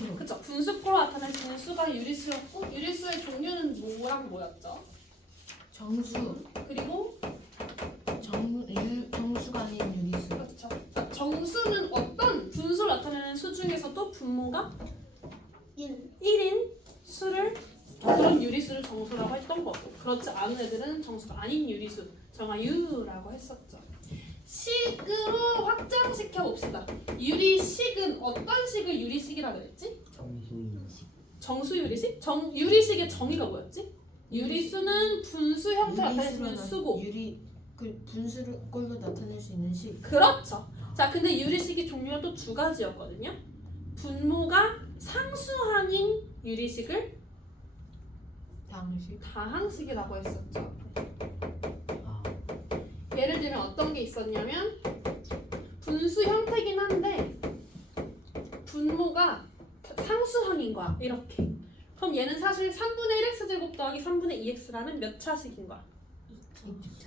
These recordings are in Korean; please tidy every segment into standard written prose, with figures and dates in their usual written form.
분수. 그쵸? 분수꼴로 나타낸 분수가 유리수였고 유리수의 종류는 뭐랑 뭐였죠? 정수. 그리고 정수가 아닌 유리수. 그렇죠. 그러니까 정수는 어떤 분수를 나타내는 수 중에서도 분모가 1인 수를 그런 유리수를 정수라고 했던 거고 그렇지 않은 애들은 정수가 아닌 유리수 정화유라고 했었죠. 식으로 확장시켜 봅시다. 유리식은 어떤 식을 유리식이라고 했지? 정수인식. 정수유리식? 유리식의 정의가 뭐였지? 유리수는 분수 형태 나타내는 수고 그 분수를 꼴로 나타낼 수 있는 식. 그렇죠. 자, 근데 유리식이 종류가 또 두 가지였거든요. 분모가 상수항인 유리식을 다항식. 다항식이라고 했었죠. 아, 예를 들면 어떤 게 있었냐면 분수 형태긴 한데 분모가 상수항인 거야. 이렇게. 그럼 얘는 사실 3분의 1x 제곱 더하기 3분의 2x라는 몇 차식인 거야?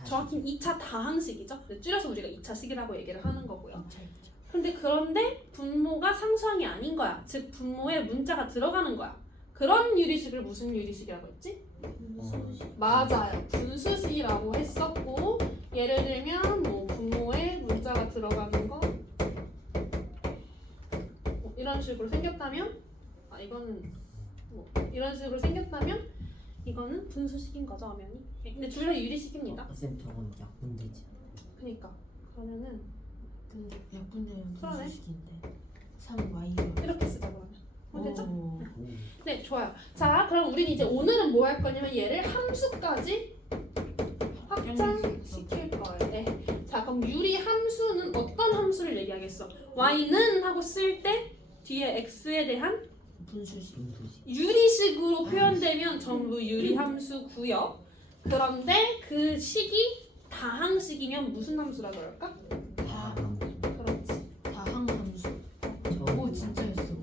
정확히는 2차 다항식이죠. 줄여서 우리가 2차식이라고 얘기를 하는 거고요. 그런데 분모가 상수항이 아닌 거야. 즉 분모에 문자가 들어가는 거야. 그런 유리식을 무슨 유리식이라고 했지? 맞아요. 분수식이라고 했었고 예를 들면 뭐 분모에 문자가 들어가는 거 이런 식으로 생겼다면 이거는 뭐 이런 식으로 생겼다면 이거는 분수식인 거죠, 엄연히. 근데 둘 다 유리식입니다. 쌤 저건 약분되지. 그러니까 그러면은 근데 약분되면 그러네. 분수식인데 3y가 이렇게 쓰자 그러면. 됐죠? 오. 네, 좋아요. 자, 그럼 우린 이제 오늘은 뭐 할 거냐면 얘를 함수까지 확장시킬 거예요. 네. 자, 그럼 유리 함수는 어떤 함수를 얘기하겠어? y는 하고 쓸 때 뒤에 x에 대한 분수식. 분수식. 유리식으로 표현되면 전부 유리 함수고요. 그런데 그 식이 다항식이면 무슨 함수라 그럴까? 그렇지. 다항함수. 저. 오 진짜였어.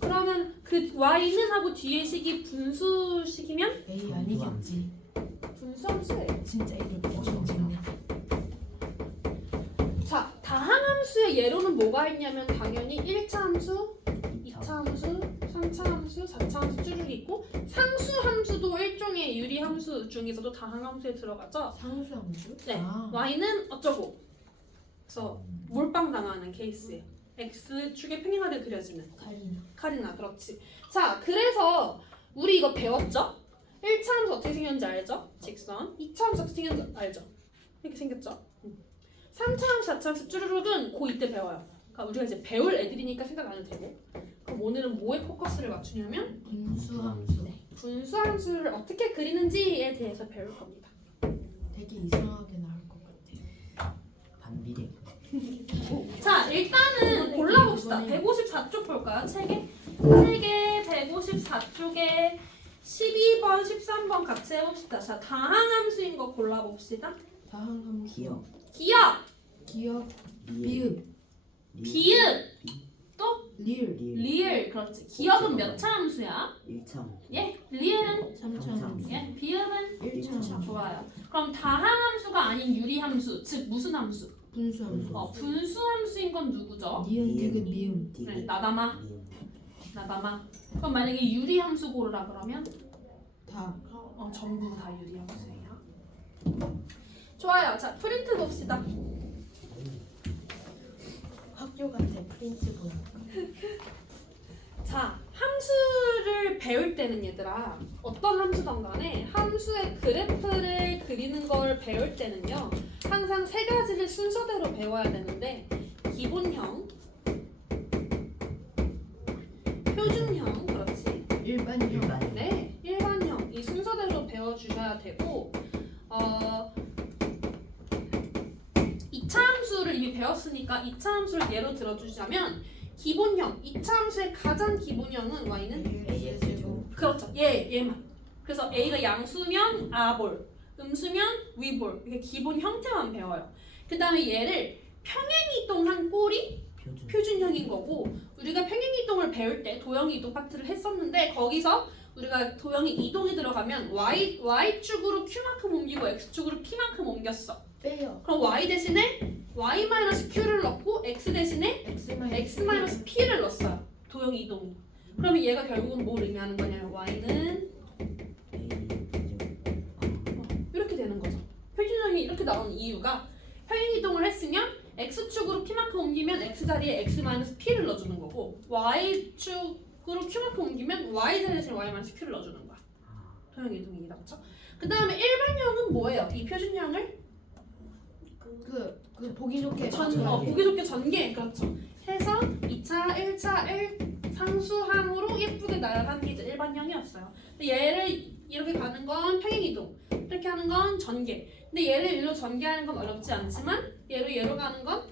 그러면 그 y는 하고 뒤에 식이 분수식이면 A 아니겠지. 분수함수예요. 진짜 A를 엄청 찍네. 자, 다항함수의 예로는 뭐가 있냐면 당연히 1차 함수, 2차 함수, 3차 함수, 4차 함수 쭉 있고 상수함수도 일종의 유리함수 중에서도 다항함수에 들어가죠. 상수함수? 네, 아. y는 어쩌고 그래서 몰빵당하는 케이스예요. x축의 평행하게 그려지는 카리나 그렇지. 자, 그래서 우리 이거 배웠죠? 1차 함수 어떻게 생겼는지 알죠? 직선. 2차 함수 어떻게 생겼는지 알죠? 이렇게 생겼죠? 3차 함수, 4차 함수 쭈루룩은 고 이때 배워요. 그러니까 우리가 이제 배울 애들이니까 생각 안 해도 되고. 그럼 오늘은 뭐에 포커스를 맞추냐면 분수함수. 분수함수를 어떻게 그리는지에 대해서 배울 겁니다. 되게 이상하게 나올 것 같아. 반비례. 자, 일단은 골라봅시다. 154쪽 볼까요? 책에 154쪽에 12번, 13번 같이 해봅시다. 자, 다항함수인 거 골라봅시다. 다항함수. 기억. 기억, 기억. 리을. 비읍. 비읍, 또 리을. 리을. 그렇지. 기억은 몇 차 함수야? 1차. 예, 리을은 3차 함수. 예, 비읍은 1차 함수. 좋아요. 그럼 다항함수가 아닌 유리함수, 즉 무슨 함수? 분수함수. 분수함수인 건 누구죠? 니은 디귿 미음. 네, 나다마. 그럼 만약에 유리함수 고르라 그러면 다. 전부 다 유리함수예요. 좋아요. 자, 프린트 봅시다. 학교 같아. 프린트 보니까. 자, 함수를 배울 때는 얘들아 어떤 함수든 간에 함수의 그래프를 그리는 걸 배울 때는요 항상 세 가지를 순서대로 배워야 되는데 기본형, 표준형, 그렇지. 일반형. 네, 일반형 이 순서대로 배워주셔야 되고 2차 함수를 이미 배웠으니까 2차 함수를 예로 들어주자면 기본형, 2차 함수의 가장 기본형은 y는 A의 제곱. 그렇죠. 얘만. 그래서 a가 양수면 아볼, 음수면 위볼 이렇게 기본 형태만 배워요. 그 다음에 얘를 평행이동한 꼴이 표준형인 거고 우리가 평행이동을 배울 때 도형이동 파트를 했었는데 거기서 우리가 도형이 이동이 들어가면 y축으로 q만큼 옮기고 x축으로 p만큼 옮겼어. 빼요. 그럼 y 대신에 y-q를 넣고 x 대신에 x-p를 넣었어요. 도형 이동이. 그러면 얘가 결국은 뭘 의미하는 거냐면 y는 이렇게 되는 거죠. 표준형이 이렇게 나오는 이유가 평행이동을 했으면 x축으로 p만큼 옮기면 x 자리에 x-p를 넣어주는 거고 y축으로 q만큼 옮기면 y 자리에 y-q를 넣어주는 거야. 평행이동이다, 그렇죠? 그 다음에 일반형은 뭐예요? 이 표준형을 그 보기 좋게 보기 좋게 전개, 그렇죠. 해서 2차, 1차, 상수항으로 예쁘게 나열한 게 이제 일반형이었어요. 근데 얘를 이렇게 가는 건 평행이동, 이렇게 하는 건 전개. 근데 얘를 일로 전개하는 건 어렵지 않지만 얘로 가는 건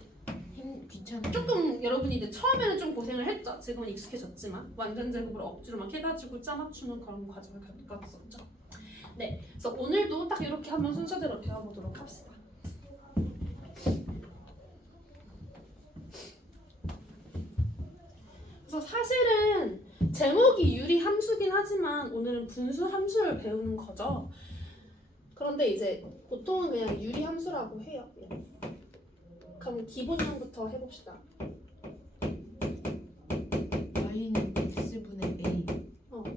귀찮아. 조금 여러분이 이제 처음에는 좀 고생을 했죠. 지금은 익숙해졌지만 완전 제곱을 억지로 막 해가지고 짜맞추는 그런 과정을 겪었었죠. 네, 그래서 오늘도 딱 이렇게 한번 순서대로 배워보도록 합시다. 그래서 사실은 제목이 유리 함수긴 하지만 오늘은 분수 함수를 배우는 거죠. 그런데 이제 보통은 그냥 유리 함수라고 해요. 그럼 기본형부터 해봅시다. y는 x분의 a.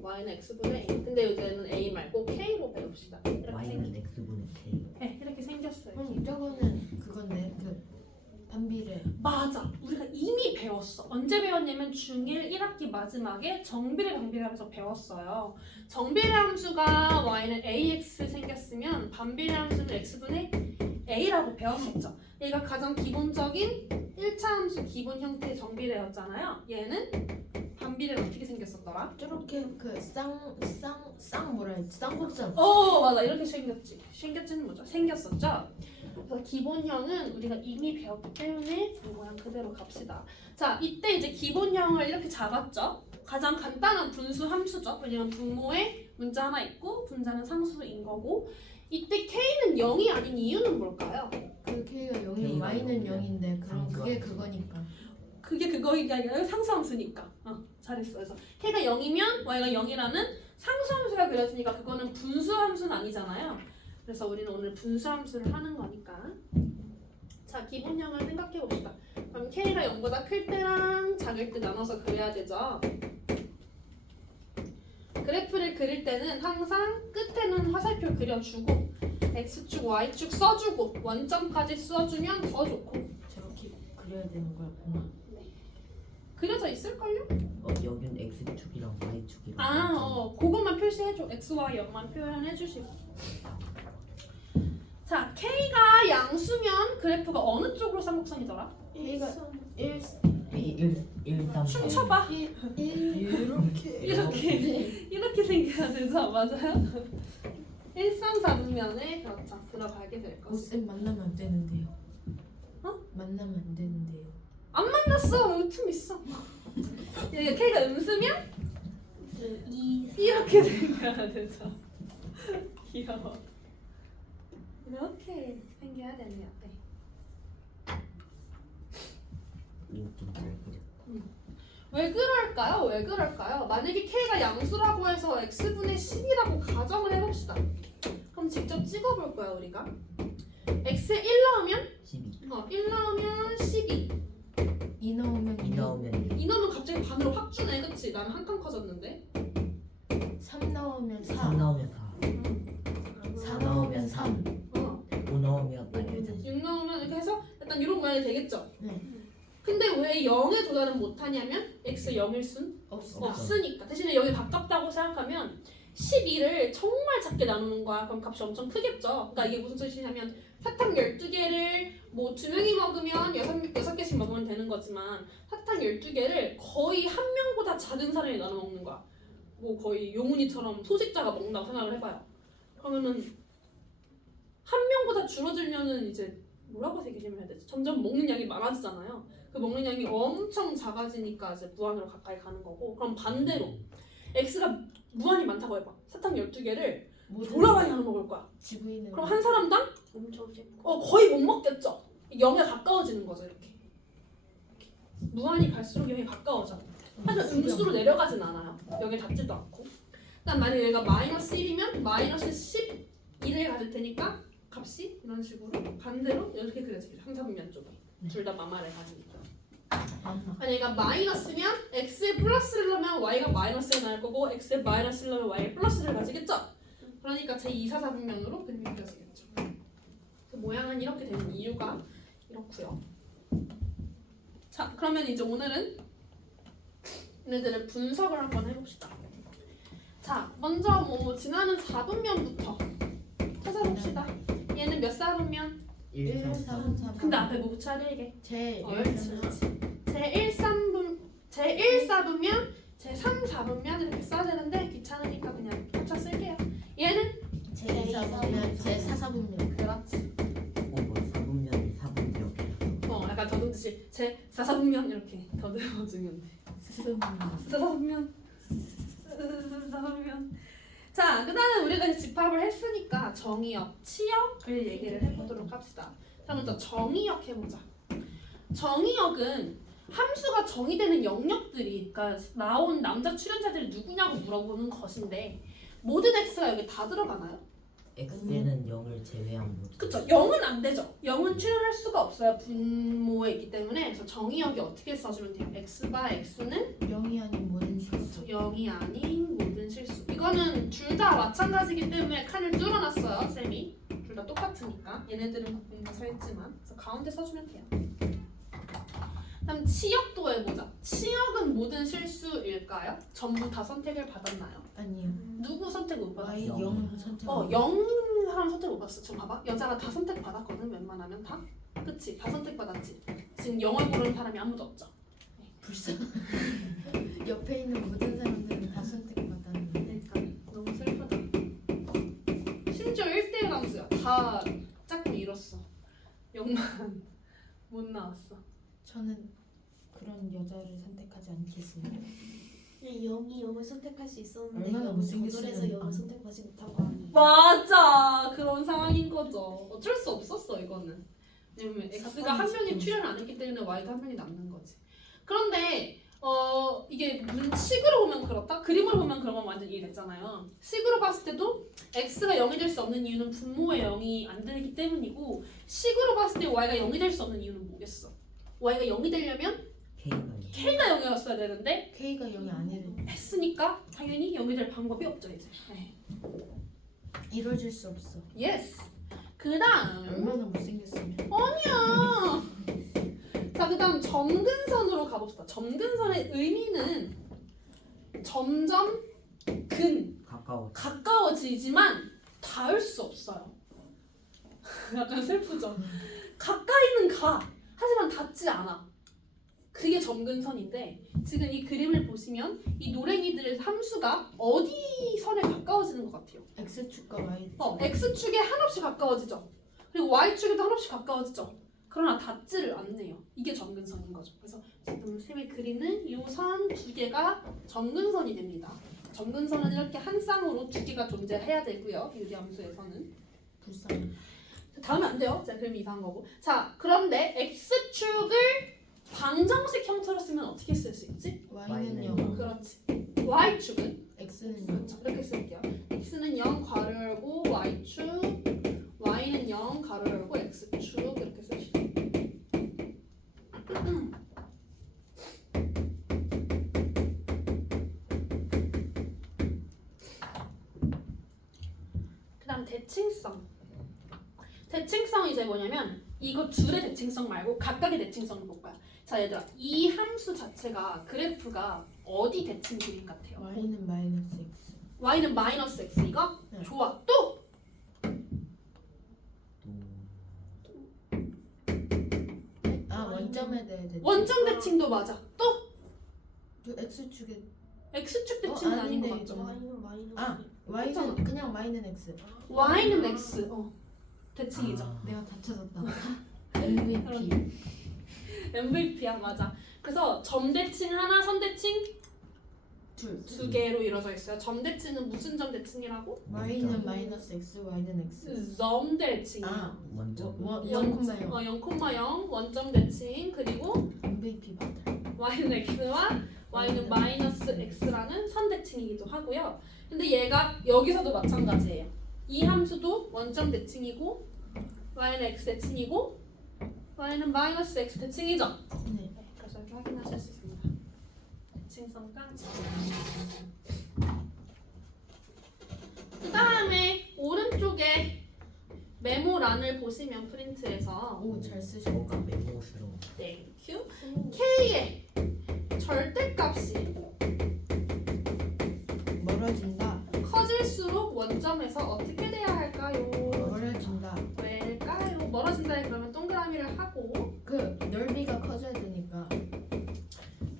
y는 x분의 a. 근데 이제는 a 말고 k로 배웁시다. 이렇게 y는 x분의 k. 네, 이렇게 생겼어요. 저거는 그건데 그 반비례. 맞아. 우리가 이미 배웠어. 언제 배웠냐면 중1 1학기 마지막에 정비례 반비례 하면서 배웠어요. 정비례 함수가 y는 ax 생겼으면 반비례 함수는 x분의 a라고 배웠었죠. 얘가 가장 기본적인 1차 함수 기본 형태의 정비례였잖아요. 얘는 반비례는 어떻게 생겼었더라? 저렇게 그 쌍 뭐라 해야지? 쌍곡선. 맞아. 이렇게 생겼지. 생겼지는 뭐죠? 생겼었죠. 그래서 기본형은 우리가 이미 배웠기 때문에 그 모양 그대로 갑시다. 자, 이때 이제 기본형을 이렇게 잡았죠. 가장 간단한 분수 함수죠. 왜냐면 분모에 문자 하나 있고 분자는 상수인 거고 이때 k는 0이 아닌 이유는 뭘까요? 그 k가 0이면 K가 y는 0이면 0인데 그럼 그게 상수함수. 그게 그거니까. 그거가 아니라 상수함수니까. 잘했어. 그래서 k가 0이면 y가 0이라는 상수함수가 그려지니까 그거는 분수함수는 아니잖아요. 그래서 우리는 오늘 분수함수를 하는 거니까. 자, 기본형을 생각해 봅시다. 그럼 k가 0보다 클 때랑 작을 때 나눠서 그려야 되죠. 그래프를 그릴 때는 항상 끝에는 화살표 그려주고 x축, y축 써주고 원점까지 써주면 더 좋고. 저렇게 그려야 되는 거였구나. 그려져 있을걸요? 여긴 x축이랑 y축이랑. 그것만 표시해줘. x, y, 0만 표현해주시고. 자, k가 양수면 그래프가 어느 쪽으로 쌍곡선이더라? k가 1 1, 3, 춤춰봐. 이렇게 이렇게 생겨야 되죠? 맞아요? 1, 3, 4분면에 그렇죠. 들어가게 될 것이고. 쌤 만나면 안 되는데요. 만나면 안 되는데요. 안 만났어. 여기 틈 있어. 여기 k가 음수면 이렇게 생겨야 되죠. 귀여워. 이렇게 생겨야 되네요. 네. 왜 그럴까요? 왜 그럴까요? 만약에 k가 양수라고 해서 x분의 10이라고 가정을 해봅시다. 그럼 직접 찍어볼 거야 우리가. x에 1 나오면 12. 1 나오면 12. 2 넣으면 2 나오면 2 넣으면 갑자기 반으로 확 주네, 그치? 나는 한 칸 커졌는데. 3 넣으면 4. 3 나오면 4. 4 넣으면 3. 5 나오면 6 넣으면 이렇게 해서 일단 이런 모양이 되겠죠? 네. 근데 왜 0에 도달은 못하냐면 x 0일 순 없어. 없으니까. 대신에 여기 가깝다고 생각하면 12를 정말 작게 나누는 거야. 그럼 값이 엄청 크겠죠? 그러니까 이게 무슨 뜻이냐면 사탕 12개를 뭐 2명이 먹으면 6개씩 먹으면 되는 거지만 사탕 12개를 거의 한 명보다 작은 사람이 나눠 먹는 거야. 뭐 거의 용훈이처럼 소식자가 먹는다고 생각을 해봐요. 그러면은 한 명보다 줄어들면은 이제 뭐라고 얘기해야 되지? 점점 먹는 양이 많아지잖아요. 그 먹는 양이 엄청 작아지니까 이제 무한으로 가까이 가는 거고. 그럼 반대로 x가 무한히 많다고 해봐. 사탕 12개를 졸라 많이 나눠 먹을 거야. 지구인은 그럼 한 사람당 엄청 작고. 거의 못 먹겠죠. 0에 가까워지는 거죠. 이렇게 무한히 갈수록 0에 가까워져. 하지만 음수로 내려가진 않아요. 0에 닿지도 않고. 그다음 만약 얘가 마이너스 1이면 마이너스 12를 가질 테니까 값이 이런 식으로 반대로 이렇게 그려지겠죠. 상사분면 쪽에 둘 다 마마를 가지니까. 맞나? 아니 얘가 마이너스면 x에 플러스를 넣으면 y가 마이너스에 나올 거고 x에 마이너스를 넣으면 y에 플러스를 가지겠죠? 그러니까 제 2사사분면으로 그림이 그려지겠죠. 그 모양은 이렇게 되는 이유가 이렇고요. 자 그러면 이제 오늘은 얘네들의 분석을 한번 해봅시다. 자 먼저 뭐 지나는 4분면부터 찾아봅시다. 얘는 몇 사분면? 1, 3, 4. 4. 근데 앞에 뭐 붙여야 돼 이게? 제 옳지. 제1, 4분면, 제3, 4분면 이렇게 써야 되는데 귀찮으니까 그냥 합쳐 쓸게요. 얘는 제 2사분면 제 4사분면. 그렇지. 뭐 4분면이 4분면이라서. 약간 더듬듯이 제4사분면 이렇게 더듬어주면 돼. 4사분면. 4사분면. 자, 그 다음에 우리가 이제 집합을 했으니까 정의역, 치역을 얘기를 해보도록 합시다. 자, 먼저 정의역 해보자. 정의역은 함수가 정의되는 영역들이, 그러니까 나온 남자 출연자들이 누구냐고 물어보는 것인데 모든 x가 여기 다 들어가나요? x는 0을 제외한 모든. 그쵸? 0은 안 되죠. 0은 출연할 수가 없어요. 분모에 있기 때문에. 그래서 정의역이 어떻게 써주면 돼요? x바 x는 0이 아닌 모든 실수. 0이 아닌 모든 실수. 이거는 둘 다 마찬가지이기 때문에 칸을 뚫어놨어요, 쌤이. 둘 다 똑같으니까. 얘네들은 바꾸니까 서 있지만. 그래서 가운데 써주면 돼요. 그다음 치역도 해보자. 치역은 모든 실수일까요? 전부 다 선택을 받았나요? 아니요. 누구 선택 못 받았어? Y 0 선택. 0 사람 선택 못 받았어. 지금 봐봐. 여자가 다 선택 받았거든. 웬만하면 다. 그치? 다 선택 받았지. 지금 0을 고르는 사람이 아무도 없죠. 불쌍. 옆에 있는 모든 사람들은 다 선택받았는데. 그러니까 너무 슬프다. 심지어 1대1 함수야. 다 짝꿍 잃었어. 0만 못 나왔어. 저는 그런 여자를 선택하지 않겠습니다. 그냥 영이 영을 선택할 수 있었는데 얼마나 영은 못생겼으면 거절해서 영을 안- 선택하지 못한 거 아니에요? 맞아. 그런 상황인 거죠. 어쩔 수 없었어 이거는. 왜냐면 x가 한 사건이 명이 지금- 출연 안 했기 때문에 y가 한 명이 남는 거지. 그런데 이게 식으로 보면 그렇다. 그림으로 보면 그런 건 완전 이해됐잖아요. 식으로 봤을 때도 x가 0이 될 수 없는 이유는 분모에 0이 안 되기 때문이고 식으로 봤을 때 y가 0이 될 수 없는 이유는 뭐겠어? y가 0이 되려면 K가 k가 0이었어야 되는데 K가 0이 아니래. 했으니까 당연히 0이 될 방법이 없죠 이제. 네. 이루어질 수 없어. 예스. 그다음 얼마나 못생겼으면. 아니야. 자 그다음 점근선으로 가봅시다. 점근선의 의미는 점점 가까워지지만 닿을 수 없어요. 약간 슬프죠. 가까이는 가. 하지만 닿지 않아. 그게 점근선인데 지금 이 그림을 보시면 이 노랭이들의 함수가 어디 선에 가까워지는 것 같아요? X축과 Y. X축에 한없이 가까워지죠. 그리고 Y축에도 한없이 가까워지죠. 그러나 닿지를 않네요. 이게 점근선인 거죠. 그래서 지금 쌤이 그리는 이 선 두 개가 점근선이 됩니다. 점근선은 이렇게 한 쌍으로 두 개가 존재해야 되고요. 유리함수에서는. 불쌍. 다음에 안 돼요. 자, 그림이 이상한 거고. 자, 그런데 X축을 방정식 형태로 쓰면 어떻게 쓸 수 있지? Y는 Y는 0. 그렇지. Y축은 X는 0. 그렇죠. 이렇게 쓸게요. X는 0 괄호 열고 Y축, Y는 0 괄호 열고 X축 이렇게 씁시다. 그다음 대칭성. 대칭성이 이제 뭐냐면 이거 둘의 대칭성 말고 각각의 대칭성을 볼 거야. 자 얘들아, 이 함수 자체가 그래프가 어디 대칭 그림 같아요? Y는 마이너스 X. y는 마이너스 x 이거? 네. 좋아. 또 아 원점에 대해 대칭. 원점 대칭도 맞아. 또 그 X축에 x축 대칭은 아닌 거 아닌데, 맞죠? 이거. Y는 마이너스 아 Y는 그렇잖아. 그냥 Y는 X. y는 x. 대칭이죠. 아, 내가 다 찾았다. MVP. MVP야 맞아. 그래서 점 대칭 하나, 선 대칭 둘. 두 개로 이루어져 있어요. 점 대칭은 무슨 점 대칭이라고? Y는 마이너스 X, Y는 X. 점 대칭. 아 원점. 0,0. 0,0 원점 대칭 그리고 MVP 받아. y는 x와 y는 마이너스 x라는 선 대칭이기도 하고요. 근데 얘가 여기서도 마찬가지예요. 이 함수도 원점 대칭이고 y는 x 대칭이고 y는 마이너스 x 대칭이죠. 네. 그래서 이렇게 확인하실 수 있습니다. 대칭성 깡치. 그 다음에 오른쪽에 메모란을 보시면 프린트에서 오잘 쓰셨다. 뭐가 메모스러워. 땡큐 K의 절대값이 멀어진다. 커질수록 원점에서 어떻게 돼야 할까요? 멀어진다. 왜일까요? 멀어진다에 그러면 동그라미를 하고 그 넓이가 커져야 되니까.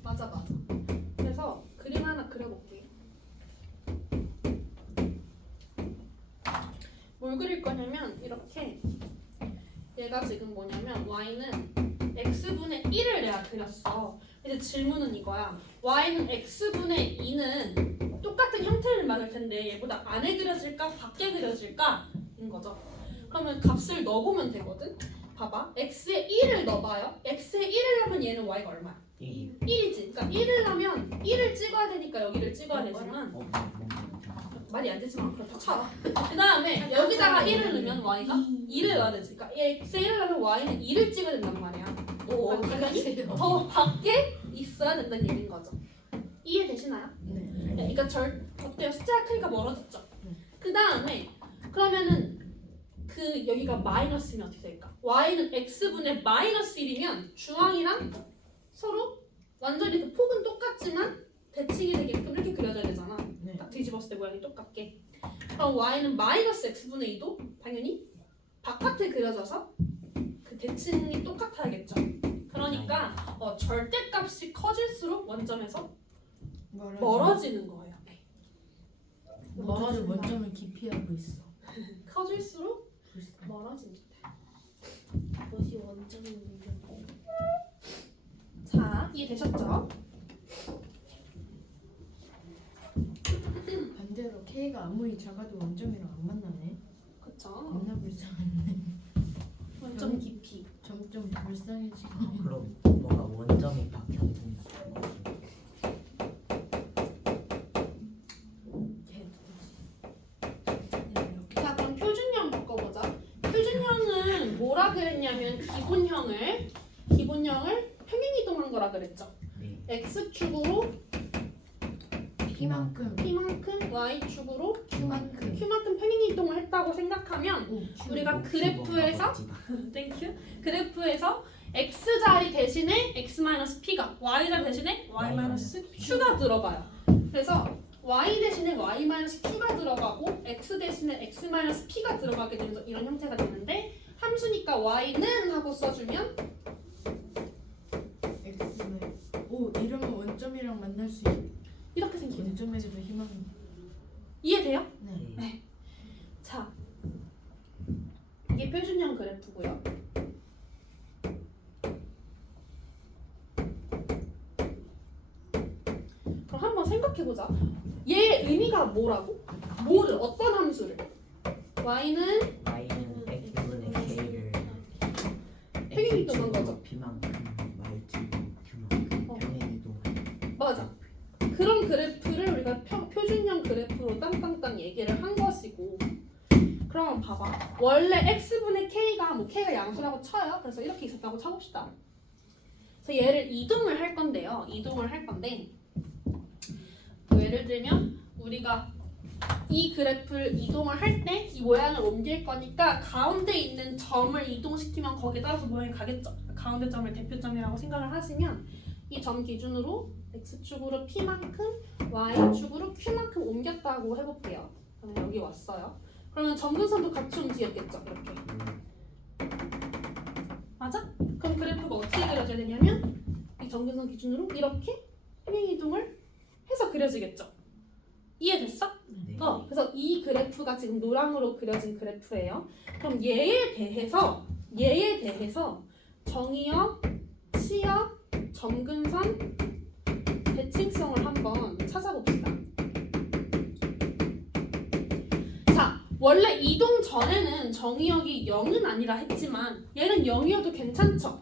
맞아. 그래서 그림 하나 그려볼게요. 뭘 그릴 거냐면 이렇게 얘가 지금 뭐냐면 y는 x분의 1을 내가 그렸어. 이제 질문은 이거야. y는 x분의 2는 똑같은 형태를 말할 텐데 얘보다 안에 그려질까 밖에 그려질까? 인 거죠. 그러면 값을 넣어보면 되거든. 봐봐. x에 1을 넣어봐요. x에 1을 하면 얘는 y가 얼마야? 1이지. 그러니까 1을 하면 1을 찍어야 되니까 여기를 찍어야 되지만 말이 안 되지만 그렇다 쳐. 그 다음에 여기다가 1을 넣으면 y가 2를 넣어야 되지. 그러니까 x에 1을 넣으면 y는 2를 찍어야 된단 말이야. 오 당연히 더 밖에 있어야 된다는 얘기인 거죠. 이해되시나요? 네. 그러니까 어때요? 숫자가 크니까 멀어졌죠. 네. 그 다음에 그러면은 그 여기가 마이너스면 어떻게 될까? y는 x분의 마이너스 1이면 중앙이랑 서로 완전히 그 폭은 똑같지만 대칭이 되게끔 이렇게 그려져야 되잖아. 네. 딱 뒤집었을 때 모양이 똑같게. 그럼 y는 마이너스 x분의 2도 당연히 바깥에 그려져서 그 대칭이 똑같아야겠죠. 그러니까 절대값이 커질수록 원점에서 멀어지는 거예요. 네. 모두들 원점을 기피하고 있어. 커질수록 멀어집니다. 이것이 원점의 문제고. 자, 이해되셨죠? 반대로 K가 아무리 작아도 원점이랑 안 만나네. 그쵸? 겁나 불쌍한데. 원점 깊이. 점점 불쌍해지고. 그럼 뭐가 원점이 박혀있는 자, 그럼 표준형 바꿔보자. 표준형은 뭐라 그랬냐면 기본형을 평행이동한 거라 그랬죠. 네. x축으로 P만큼 p만큼 y축으로 Q만큼. q만큼 평행이동을 했다고 생각하면 오 Q. 우리가 그래프에서 땡큐 그래프에서 x자리 대신에 x-p가 y자리 대신에 y-q가 들어가요. 그래서 y 대신에 y-q가 들어가고 x 대신에 x-p가 들어가게 되면서 이런 형태가 되는데 함수니까 y는 하고 써주면 X는 오 이러면 원점이랑 만날 수 있. 이렇게 생기죠. 원점에서도 희망. 이해돼요? 네. 네. 자, 이게 표준형 그래프고요. 그럼 한번 생각해보자. 얘의 의미가 뭐라고? 뭐를 어떤 함수를? y는 y는 x분의 k를 평행이동한 거죠. b만큼 y축으로 q만큼 평행이동한. 맞아. 그런 그래프를 우리가 표준형 그래프로 땅땅땅 얘기를 한 것이고. 그럼 봐봐. 원래 x분의 k가 k가 양수라고 쳐요. 그래서 이렇게 있었다고 쳐봅시다. 그래서 얘를 이동을 할 건데요. 뭐 예를 들면 우리가 이 그래프를 이동을 할 때 이 모양을 옮길 거니까 가운데 있는 점을 이동시키면 거기에 따라서 모양이 가겠죠. 가운데 점을 대표점이라고 생각을 하시면 이 점 기준으로 x축으로 p만큼 y축으로 q만큼 옮겼다고 해볼게요. 그러면 여기 왔어요. 그러면 점근선도 같이 움직였겠죠. 이렇게. 맞아? 그럼 그래프가 어떻게 그려져야 되냐면 이 점근선 기준으로 이렇게 평행이동을 해서 그려지겠죠. 이해됐어? 네. 그래서 이 그래프가 지금 노랑으로 그려진 그래프예요. 그럼 얘에 대해서 정의역, 치역, 점근선, 대칭성을 한번 찾아봅시다. 자, 원래 이동 전에는 정의역이 0은 아니라 했지만 얘는 0이어도 괜찮죠?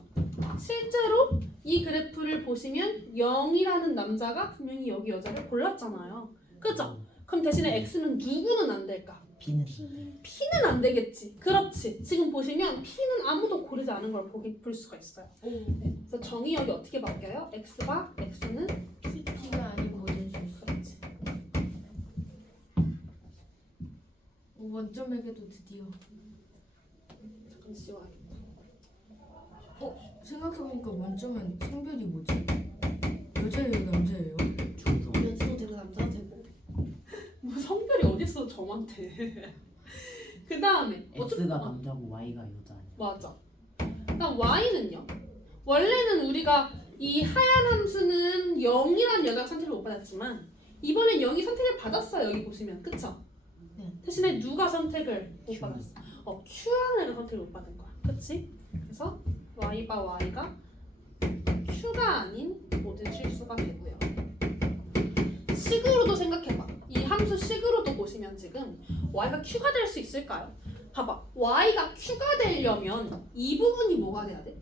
실제로 이 그래프를 보시면 0이라는 남자가 분명히 여기 여자를 골랐잖아요. 그죠? 그럼 대신에 x는 누구는 안 될까? P는 P는 안 되겠지. 그렇지. 지금 보시면 P는 아무도 고르지 않은 걸 볼 수가 있어요. 오. 네. 그래서 정의역이 어떻게 바뀌어요? X가 X는 P가 아닌 모든 실수. 그렇지. 오, 원점에게도 드디어. 잠깐 지워야겠다. 생각해보니까 원점은 성별이 뭐지? 여자예요, 남자예요? 중소 여자도 되고 남자도 되고. 뭐 성별이 어딨어 저한테. 그 다음에 X가 남자고 Y가 여자 아니야? 맞아. 그다음 y는요. 원래는 우리가 이 하얀 함수는 0이라는 여자가 선택을 못 받았지만 이번엔 0이 선택을 받았어요. 여기 보시면 그쵸? 네. 대신에 누가 선택을 못 Q. 받았어? Q라는 애가 선택을 못 받은 거야. 그치? 그래서 y가 Q가 아닌 모든 실수가 되고요. 식으로도 생각해봐. 이 함수 식으로도 보시면 지금 y가 q가 될 수 있을까요? 봐봐. y가 q가 되려면 이 부분이 뭐가 돼야 돼?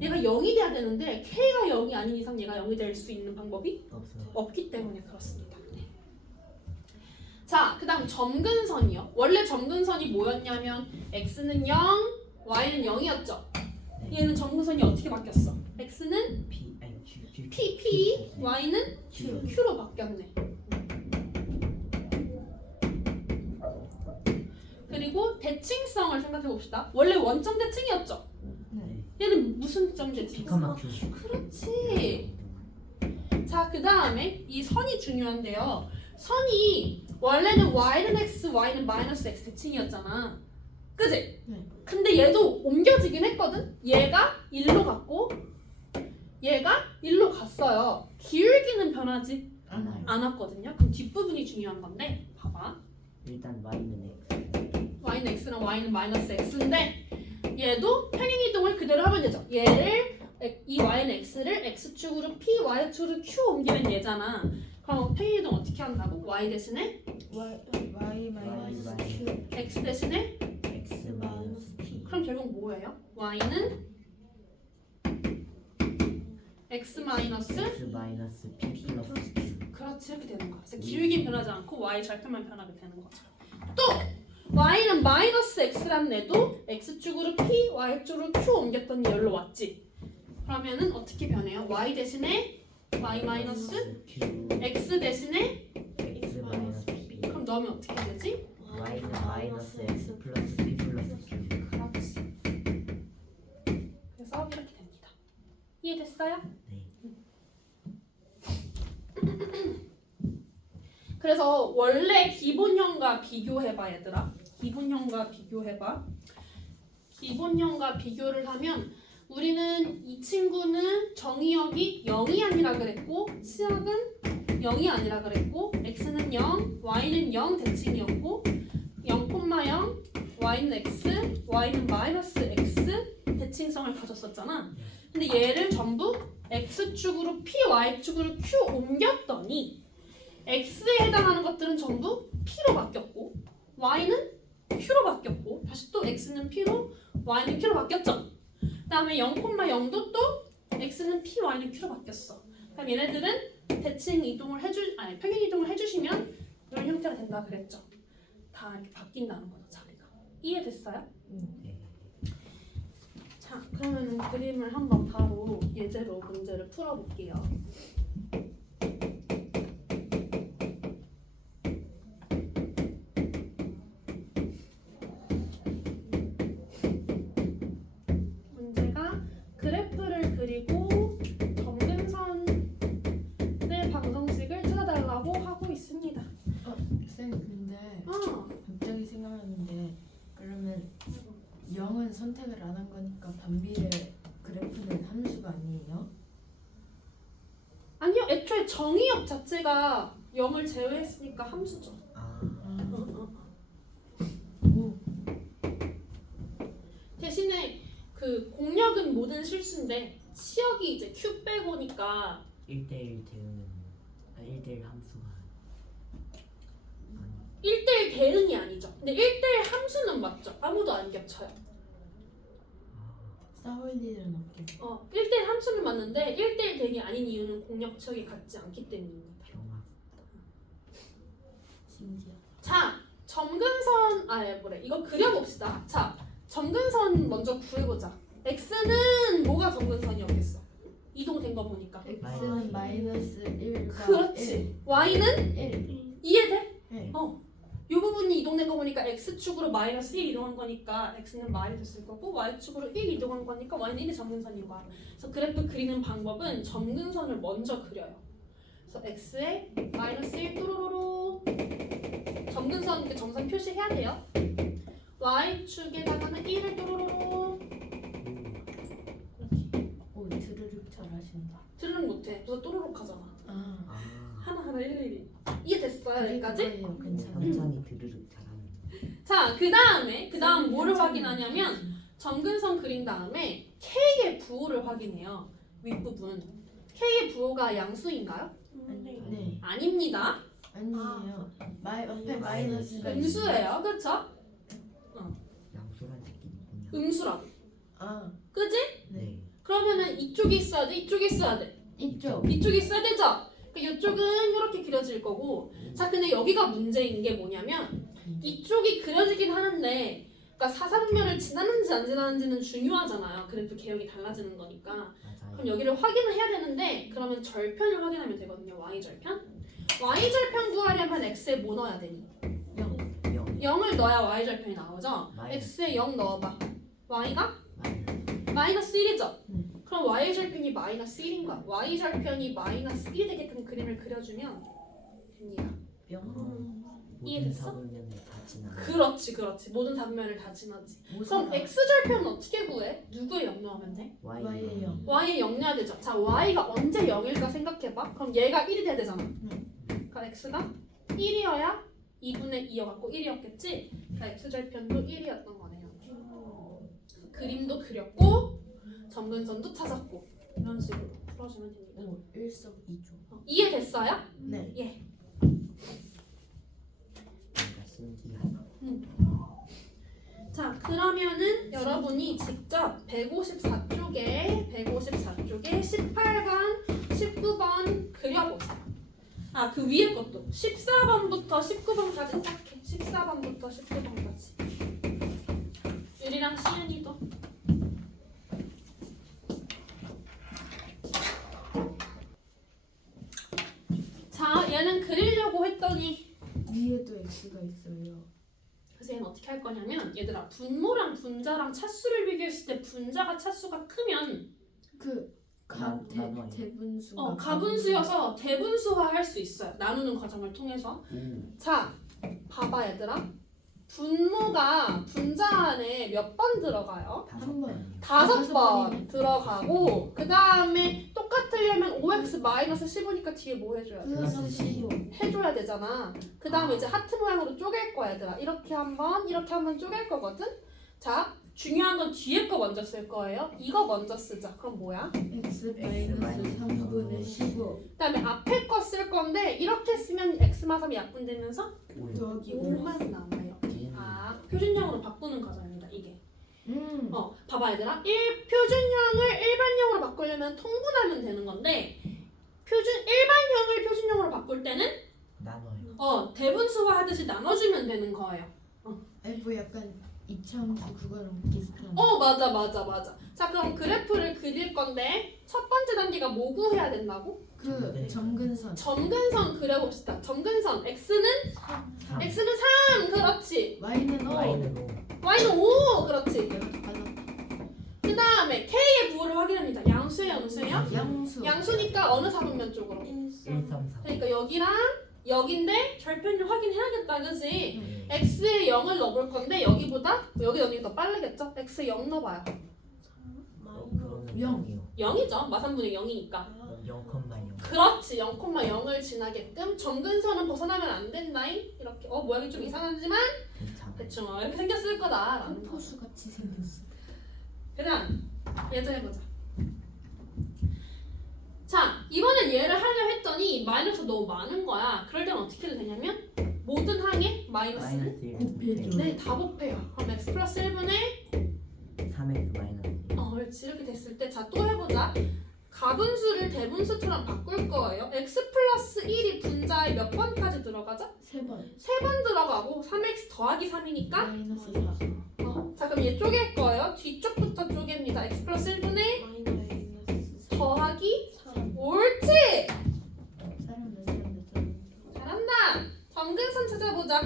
얘가 0이 돼야 되는데 k가 0이 아닌 이상 얘가 0이 될 수 있는 방법이 없어요. 없기 때문에 그렇습니다. 네. 자, 그 다음 점근선이요. 원래 점근선이 뭐였냐면 x는 0, y는 0이었죠. 얘는 점근선이 어떻게 바뀌었어? x는 P 아니 Q p, y는 Q. q로 바뀌었네. 그리고 대칭성을 생각해 봅시다. 원래 원점 대칭이었죠. 네. 얘는 무슨 점 대칭? P가 Q. 그렇지. 자, 그 다음에 이 선이 중요한데요. 선이 원래는 y는 x, y는 마이너스 x 대칭이었잖아. 그지? 네. 근데 얘도 옮겨지긴 했거든? 얘가 1로 갔고 얘가 1로 갔어요. 기울기는 변하지 않아요. 않았거든요. 그럼 뒷부분이 중요한 건데 봐봐. 일단 Y는 X. y는 x랑 y는 마이너스 x인데 얘도 평행이동을 그대로 하면 되죠. 얘를 이 y는 x를 x축으로 p, y축으로 q 옮기면 얘잖아. 그럼 평행이동 어떻게 한다고? y 대신에 Y 마이너스 Y. Q. x 대신에 X 마이너스 P. 그럼 결국 뭐예요? y는 x 마이너스 X 마이너스 P 플러스 Q. 그렇지 이렇게 되는 거야. 그래서 기울기 변하지 않고 y 절편만 변하게 되는 거죠. 또 y는 마이너스 x라는 애도 x축으로 p, y축으로 q 옮겼더니 여기로 왔지. 그러면은 어떻게 변해요? y 대신에 y 마이너스 Q. x 대신에 X 마이너스 P. 그럼 넣으면 어떻게 되지? Y는 마이너스 X 플러스 P 플러스 Q. 그렇지. 그래서 이렇게 됩니다. 이해됐어요? 네. 그래서 원래 기본형과 비교해봐 얘들아. 기본형과 비교해봐. 기본형과 비교를 하면 우리는 이 친구는 정의역이 0이 아니라 그랬고 시역은 0이 아니라 그랬고 x는 0, y는 0 대칭이었고 0,0, y는 x, y는 마이너스 x 대칭성을 가졌었잖아. 근데 얘를 전부 x축으로 p, y축으로 q 옮겼더니 x에 해당하는 것들은 전부 p로 바뀌었고 y는 q로 바뀌었고 다시 또 x는 p로 y는 q로 바뀌었죠. 그 다음에 0,0도 또 x는 p, y는 q로 바뀌었어. 그럼 얘네들은 대칭 이동을 평행 이동을 해주시면 이런 형태가 된다 그랬죠. 다 이렇게 바뀐다는 거죠 자리가. 이해됐어요? 네. 자, 그러면 그림을 한번 바로 예제로 문제를 풀어볼게요. 문제가 그래프를 그리고 점근선의 방정식을 찾아달라고 하고 있습니다. 쌤 근데 어, 갑자기 생각났는데 그러면 0은 선택을 안 한 거니까 반비례 그래프는 함수가 아니에요? 아니요, 애초에 정의역 자체가 0을 제외했으니까 함수죠. 아. 오. 대신에 그 공역은 모든 실수인데 치역이 이제 q 빼고니까 1대1 대응은 1대1 함수가 아니. 1대1 대응이 아니죠. 근데 1대1 함수는 맞죠. 아무도 안 겹쳐요. 싸울 일은 없겠고. 1대1 함수는 맞는데 1대1 대응이 아닌 이유는 공역 치역이 같지 않기 때문입니다. 병합. 신기하다. 자, 점근선 뭐래 이거 그려봅시다. 자 점근선 먼저 구해보자. x는 뭐가 점근선이었겠어? 이동된 거 보니까. x는 마이너스 1과 그렇지. y는 1. 이해돼? 네. 이 부분이 이동된 거 보니까 x축으로 마이너스 1 이동한 거니까 x는 말이 됐을 거고 y축으로 1 이동한 거니까 y는 1이 점근선인 거야. 그래서 그래프 그리는 방법은 점근선을 먼저 그려요. 그래서 x에 마이너스 1 뚜루루루 점근선 그 점선 표시해야 돼요. y축에다가는 1을 뚜루루루 오 드르륵 잘하신다. 들으는 못해. 그래서 또르륵 하잖아. 아. 하나하나 일일이. 이해됐어요 여기까지? 그래요, 괜찮아. 천천히 드르륵 잘하는. 자 그 다음 뭐를 확인하냐면 점근선 그린 다음에 K의 부호를 확인해요. 윗부분. K의 부호가 양수인가요? 네. 아닙니다. 아니에요. 앞에 마이너스가 음수예요. 그쵸? 양수란 새끼 있군요. 음수라고. 아, 그지? 네. 그러면은 이쪽이 있어야 돼? 이쪽이 있어야 돼? 이쪽. 이쪽이 있어야 되죠? 그러니까 이쪽은 이렇게 그려질 거고 자 근데 여기가 문제인 게 뭐냐면 이쪽이 그려지긴 하는데 그러니까 사상면을 지나는지 안 지나는지는 중요하잖아요. 그래프 개혁이 달라지는 거니까. 맞아요. 그럼 여기를 확인을 해야 되는데 그러면 절편을 확인하면 되거든요. y절편. y절편 구하려면 x에 뭐 넣어야 되니? 0. 0을 넣어야 y절편이 나오죠? 마이너스. x에 0 넣어봐. y가 마이너스. 마이너스 1이죠? 그럼 y절편이 마이너스 1인 거야. y절편이 마이너스 1이 되게끔 그림을 그려주면 됩니다. 0. 모든 이해됐어? 사분면을 다 지나. 그렇지. 모든 단면을 다 지나지. 그럼 x절편은 어떻게 구해? 누구에 0 넣으면 돼? Y에 0. y에 0 넣어야 되죠. 자, y가 언제 0일까 생각해봐. 그럼 얘가 1이 돼야 되잖아. 그러니까 x가 1이어야 2분의 2여갖고 1이었겠지? 그러니까 x절편도 1이었던 거네요. 그림도 그렸고 점근선도 찾았고 이런 식으로 풀어주면 됩니다. 오, 일석이조. 이해됐어요? 네. 예. 뭔가 신기하다. 자, 그러면은 여러분이 직접 154쪽에 18번, 19번 그려보세요. 아, 그 위에 것도 14번부터 19번까지 딱 해. 14번부터 19번까지. 유리랑 시은이도. 자, 얘는 그리려고 했더니 위에도 x가 있어요. 그래서 얘는 어떻게 할 거냐면 얘들아 분모랑 분자랑 차수를 비교했을 때 분자가 차수가 크면 나눠요. 대분수가 가분수여서 대분수화 할 수 있어요. 나누는 과정을 통해서. 자, 봐봐 얘들아. 분모가 분자 안에 몇 번 들어가요? 한 번. 5번 들어가고 그 다음에 똑같으려면 5x-15니까 뒤에 뭐 해줘야 돼? 플러스 15. 해줘야 되잖아. 그 다음에 이제 하트 모양으로 쪼갤 거야 얘들아. 이렇게 한번 쪼갤 거거든. 자, 중요한 건 뒤에 거 먼저 쓸 거예요. 이거 먼저 쓰자. 그럼 뭐야? x 마이너스 3분의 15 그 다음에 앞에 거 쓸 건데 이렇게 쓰면 x마삼이 약분되면서 더하기 5. 5만 남아요. 아, 표준형으로 바꾸는 과정입니다. 이게. 봐봐 얘들아. 표준형을 일반형으로 바꾸려면 통분하면 되는 건데 일반형을 표준형으로 바꿀 때는 대분수화 하듯이 나눠주면 되는 거예요. F 약간 이차함수 그거랑 비슷한. 맞아. 자, 그럼 그래프를 그릴 건데 첫 번째 단계가 뭐 구해야 된다고? 그 점근선. 점근선 그려봅시다. 점근선 x는 3 그렇지. Y는 5. y는 5 그렇지. 내가 더 빨랐다. 그 다음에 k의 부호를 확인합니다. 양수예요, 음수예요? 양수. 양수니까 어느 사분면 쪽으로? 134. 그러니까 여기랑 여긴데 절편을 확인해야겠다, 그지? 네. x에 0을 넣어볼 건데 여기보다 여기 넣는 게 더 빠르겠죠? x에 0 넣어봐요. 그거는 0. 0이죠. 마삼분의 0이니까. 0,0. 그렇지. 0,0을 지나게끔 점근선은 벗어나면 안 된다잉. 이렇게 모양이 좀 이상하지만 괜찮아. 대충 이렇게 생겼을 거다라는 거. 포수 같이 생겼어. 그다음 얘도 해보자. 자, 이번엔 얘를 하려 했더니 마이너스 너무 많은 거야. 그럴 때는 어떻게 해도 되냐면 모든 항에 마이너스를 곱해줘. 네, 다 곱해요. 그럼 x 플러스 1분의 3x 마이너스. 그렇지. 이렇게 됐을 때 자 또 해보자. 가분수를 대분수처럼 바꿀 거예요. x 플러스 1이 분자에 몇 번까지 들어가죠? 3번 3번 들어가고 3x 더하기 3이니까 마이너스 4 자 그럼 얘 쪼갤 거예요. 뒤쪽부터 쪼갭니다. x 플러스 1분의 마이너스 더하기 3. 옳지! 사람 잘한다. 정근선 찾아보자.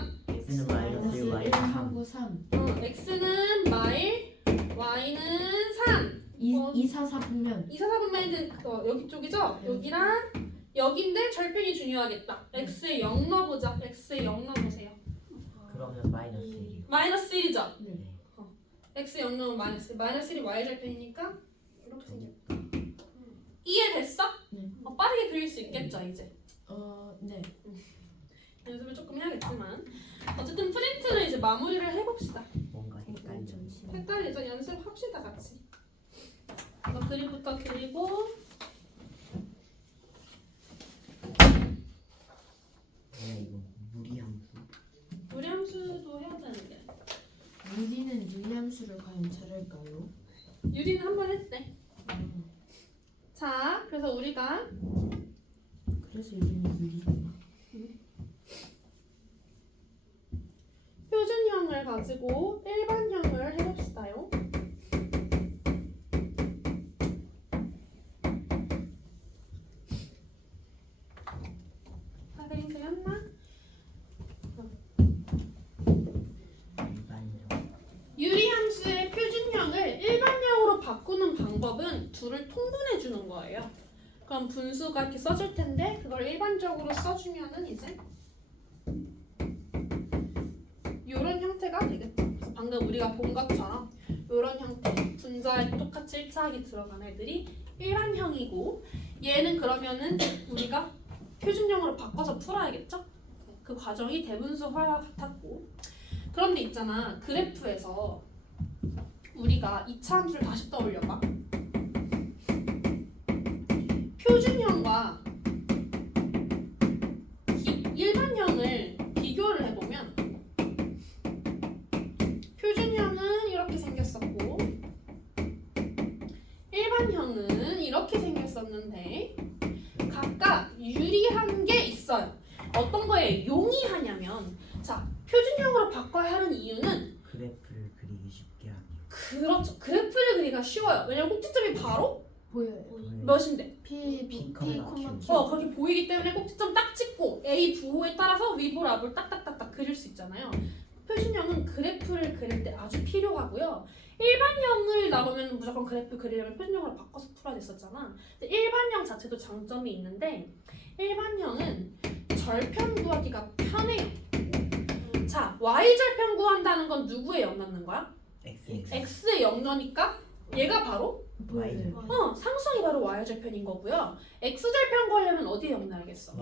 x는 마이너스 1 y 3 하고 3 x는 마일, y는 3. 2, 4, 4 보면 2, 4, 4분면은 여기 쪽이죠? 여기랑 여기인데 절편이 중요하겠다. x에 0 넣어보자. x에 0 넣어보세요. 그러면 마이너스 1이요. 마이너스 1이죠? 네. x 0 넣으면 마이너스 1. 마이너스 1이 y 절편이니까 이렇게 생겼다. 이해됐어? 네. 빠르게 그릴 수 있겠죠 이제. 네. 연습을 조금 해야겠지만 어쨌든 프린트를 이제 마무리를 해봅시다. 뭔가 헷갈려. 헷갈리죠? 연습합시다 같이. 이거 그림부터 그리고 이거 무리함수. 무리함수도 해야 되는데 유리는 유리함수를 과연 잘할까요? 유리는 한 번 했대. 자 그래서 우리가 그래서 유리는 유리구나. 표준형을 가지고 일반형을 해봅시다요. 다 그림 그렸나? 일반형. 유리함수의 표준형을 일반형으로 바꾸는 방법은 둘을 통분해 주는 거예요. 그럼 분수가 이렇게 써줄 텐데 그걸 일반적으로 써주면은 이제 이런 형태가 되겠죠. 그래서 방금 우리가 본 것처럼 이런 형태 분자에 똑같이 1차하기 들어간 애들이 일반형이고 얘는 그러면은 우리가 표준형으로 바꿔서 풀어야겠죠. 그 과정이 대분수화와 같았고 그런데 있잖아 그래프에서 우리가 2차 함수를 다시 떠올려봐. 표준형과 일반형을 비교를 해보면 표준형은 이렇게 생겼었고 일반형은 이렇게 생겼었는데 각각 유리한 게 있어요. 어떤 거에 용이하냐면 자 표준형으로 바꿔야 하는 이유는 그래프를 그리기 쉽게 하기. 그렇죠. 그래프를 그리기가 쉬워요. 왜냐면 꼭지점이 바로 보여요. 몇인데? P, P, P, Q. Q. 그렇게 보이기 때문에 꼭지점 딱 찍고 A 부호에 따라서 위볼 앞을 딱딱딱딱 그릴 수 있잖아요. 표준형은 그래프를 그릴 때 아주 필요하고요. 일반형을 나오면 무조건 그래프 그리려면 표준형으로 바꿔서 풀어야 됐었잖아. 근데 일반형 자체도 장점이 있는데 일반형은 절편 구하기가 편해요. 자, y절편 구한다는 건 누구에 0 넣는 거야? x. x에 0 넣으니까 얘가 바로 보여요. 상수항이 바로 y절편인 거고요. x절편 구하려면 어디에 0 넣어야겠어?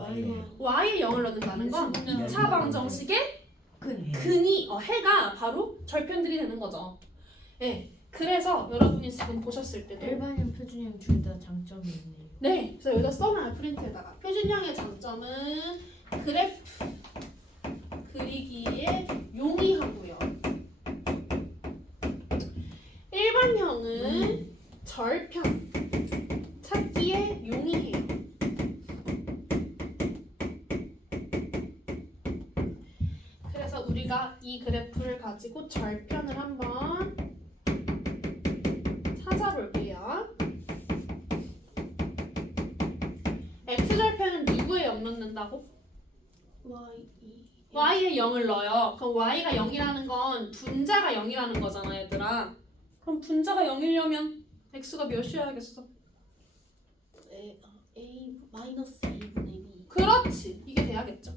y에 0을 넣는다는 건 2차 방정식의 근이 해가 바로 절편들이 되는 거죠. 네, 그래서 여러분이 지금 보셨을 때도 일반형, 표준형 둘 다 장점이 있네요. 네, 그래서 여기다 써놔요 프린트에다가. 표준형의 장점은 그래프 그리기에 용이하고요. 일반형은 절편 찾기에 용이해요. 그래서 우리가 이 그래프를 가지고 절편을 한번 찾아볼게요. x절편은 누구에 0 넣는다고? y에 0을 넣어요. 그럼 y가 0이라는 건 분자가 0이라는 거잖아 얘들아. 그럼 분자가 0이려면 x가 몇이어야겠어? A 마이너스 2분의 B. 그렇지. 이게 돼야겠죠.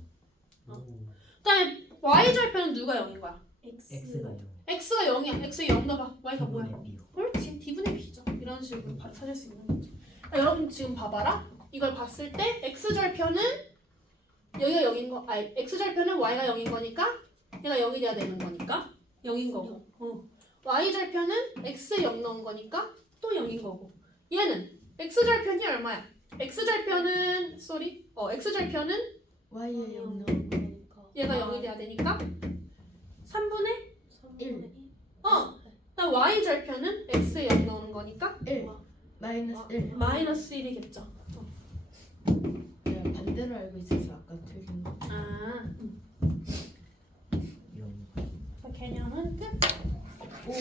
그다음에 y절편은 누가 0인 거야? x가 0. x가 0이야. x에 0 넣어봐. y가 뭐야? B요. 그렇지. d분의 b죠. 이런 식으로 찾을 수 있는 거죠. 여러분 지금 봐봐라. 이걸 봤을 때 x절편은 여기가 0인 거, x절편은 y가 0인 거니까 얘가 0이 돼야 되는 거니까 0인 거고. y절편은 x에 0 넣은 거니까 또 0인 거고. 얘는 x절편이 얼마야? x절편은 x절편은 Y에 0 넣은 거니까. 얘가 0이 돼야 되니까 3분의 1. 나 y절편은 x에 0 넣는 거니까 1. 마이너스 1. 마이너스 1이겠죠. 내가 반대로 알고 있어서 아까 틀린 거. 아, 영. 개념은 끝. 오.